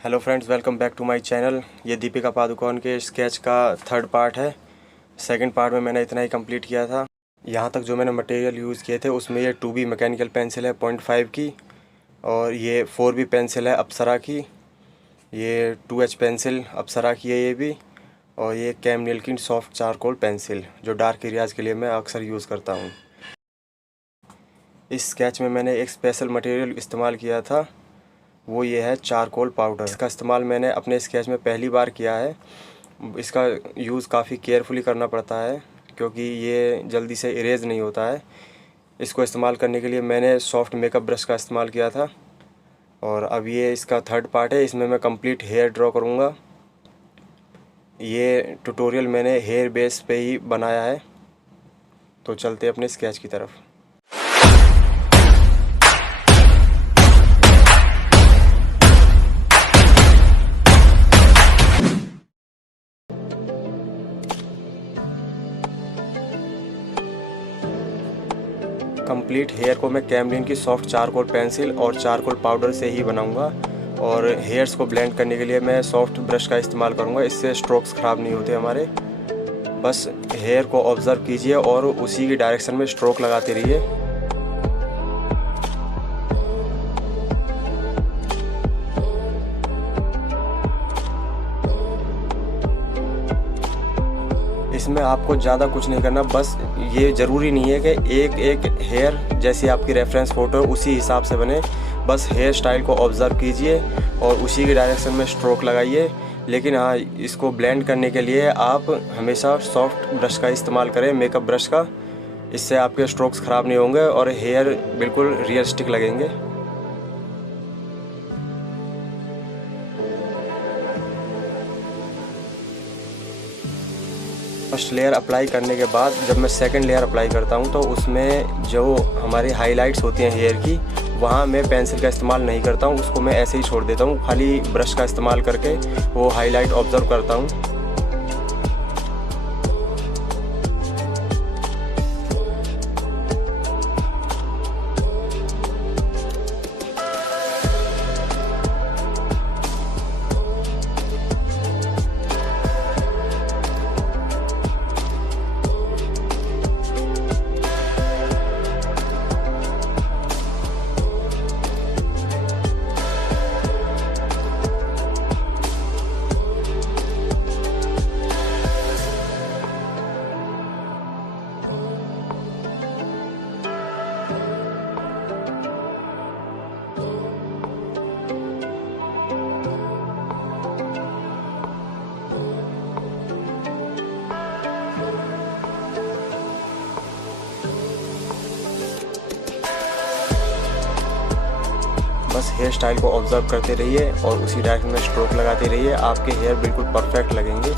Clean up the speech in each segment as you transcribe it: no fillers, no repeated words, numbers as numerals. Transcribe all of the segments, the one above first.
Hello friends, welcome back to my channel. ये दीपिका पादुकोण के sketch का थर्ड पार्ट है। सेकंड पार्ट में मैंने इतना ही कंप्लीट किया था। यहाँ तक जो मैंने मटेरियल यूज़ किए थे उसमें ये 2B मैकेनिकल पेंसिल है 0.5 की, और ये 4B पेंसिल है अप्सरा की, ये 2H पेंसिल अप्सरा की है ये भी, और ये कैमलिन की सॉफ्ट चारकोल पेंसिल जो डार्क एरियाज़ के लिए मैं अक्सर यूज़ करता हूँ। इस स्केच में मैंने एक स्पेशल मटेरियल इस्तेमाल किया था, वो ये है चारकोल पाउडर। इसका इस्तेमाल मैंने अपने स्केच में पहली बार किया है। इसका यूज़ काफ़ी केयरफुली करना पड़ता है क्योंकि ये जल्दी से इरेज नहीं होता है। इसको इस्तेमाल करने के लिए मैंने सॉफ्ट मेकअप ब्रश का इस्तेमाल किया था। और अब ये इसका थर्ड पार्ट है, इसमें मैं कंप्लीट हेयर ड्रॉ करूँगा। ये ट्यूटोरियल मैंने हेयर बेस पे ही बनाया है। तो चलते अपने स्केच की तरफ। कंप्लीट हेयर को मैं कैमलिन की सॉफ्ट चारकोल पेंसिल और चारकोल पाउडर से ही बनाऊंगा। और हेयर्स को ब्लेंड करने के लिए मैं सॉफ्ट ब्रश का इस्तेमाल करूंगा, इससे स्ट्रोक्स ख़राब नहीं होते हमारे। बस हेयर को ऑब्ज़र्व कीजिए और उसी की डायरेक्शन में स्ट्रोक लगाते रहिए। इसमें आपको ज़्यादा कुछ नहीं करना, बस ये ज़रूरी नहीं है कि एक एक हेयर जैसी आपकी रेफरेंस फ़ोटो उसी हिसाब से बने। बस हेयर स्टाइल को ऑब्ज़र्व कीजिए और उसी की डायरेक्शन में स्ट्रोक लगाइए। लेकिन हाँ, इसको ब्लेंड करने के लिए आप हमेशा सॉफ्ट ब्रश का इस्तेमाल करें, मेकअप ब्रश का। इससे आपके स्ट्रोक्स ख़राब नहीं होंगे और हेयर बिल्कुल रियलिस्टिक लगेंगे। फर्स्ट लेयर अप्लाई करने के बाद जब मैं सेकंड लेयर अप्लाई करता हूँ तो उसमें जो हमारी हाइलाइट्स होती हैं हेयर की, वहाँ मैं पेंसिल का इस्तेमाल नहीं करता हूँ, उसको मैं ऐसे ही छोड़ देता हूँ। खाली ब्रश का इस्तेमाल करके वो हाइलाइट ऑब्ज़र्व करता हूँ। बस हेयर स्टाइल को ऑब्ज़र्व करते रहिए और उसी डायरेक्शन में स्ट्रोक लगाते रहिए, आपके हेयर बिल्कुल परफेक्ट लगेंगे।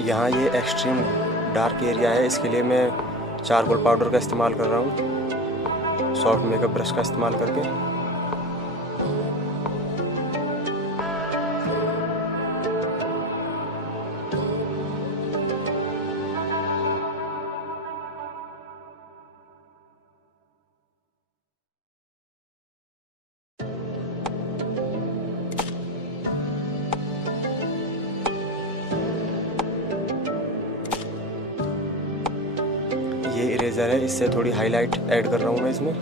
यहाँ ये एक्सट्रीम डार्क एरिया है, इसके लिए मैं चारकोल पाउडर का इस्तेमाल कर रहा हूँ सॉफ्ट मेकअप ब्रश का इस्तेमाल करके। ये इरेज़र है, इससे थोड़ी हाईलाइट ऐड कर रहा हूँ मैं इसमें।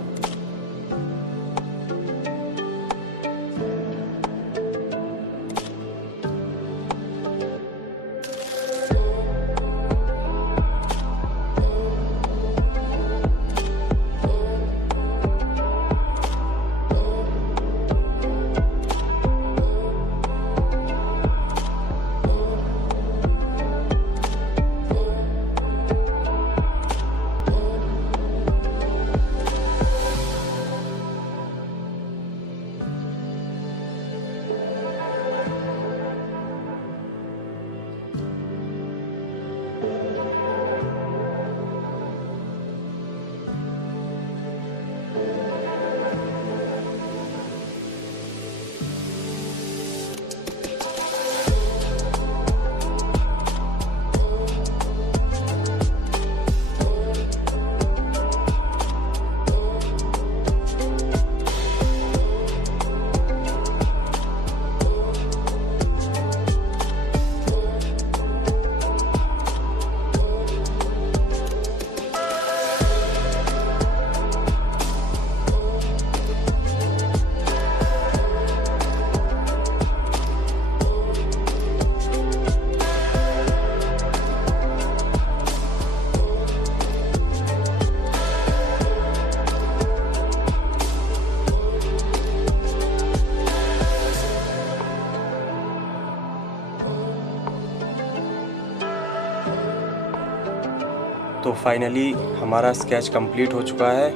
तो फाइनली हमारा स्केच कंप्लीट हो चुका है।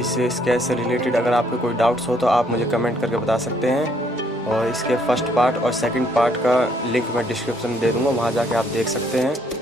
इस स्केच से रिलेटेड अगर आपके कोई डाउट्स हो तो आप मुझे कमेंट करके बता सकते हैं, और इसके फर्स्ट पार्ट और सेकंड पार्ट का लिंक मैं डिस्क्रिप्शन में दे दूँगा, वहाँ जाके आप देख सकते हैं।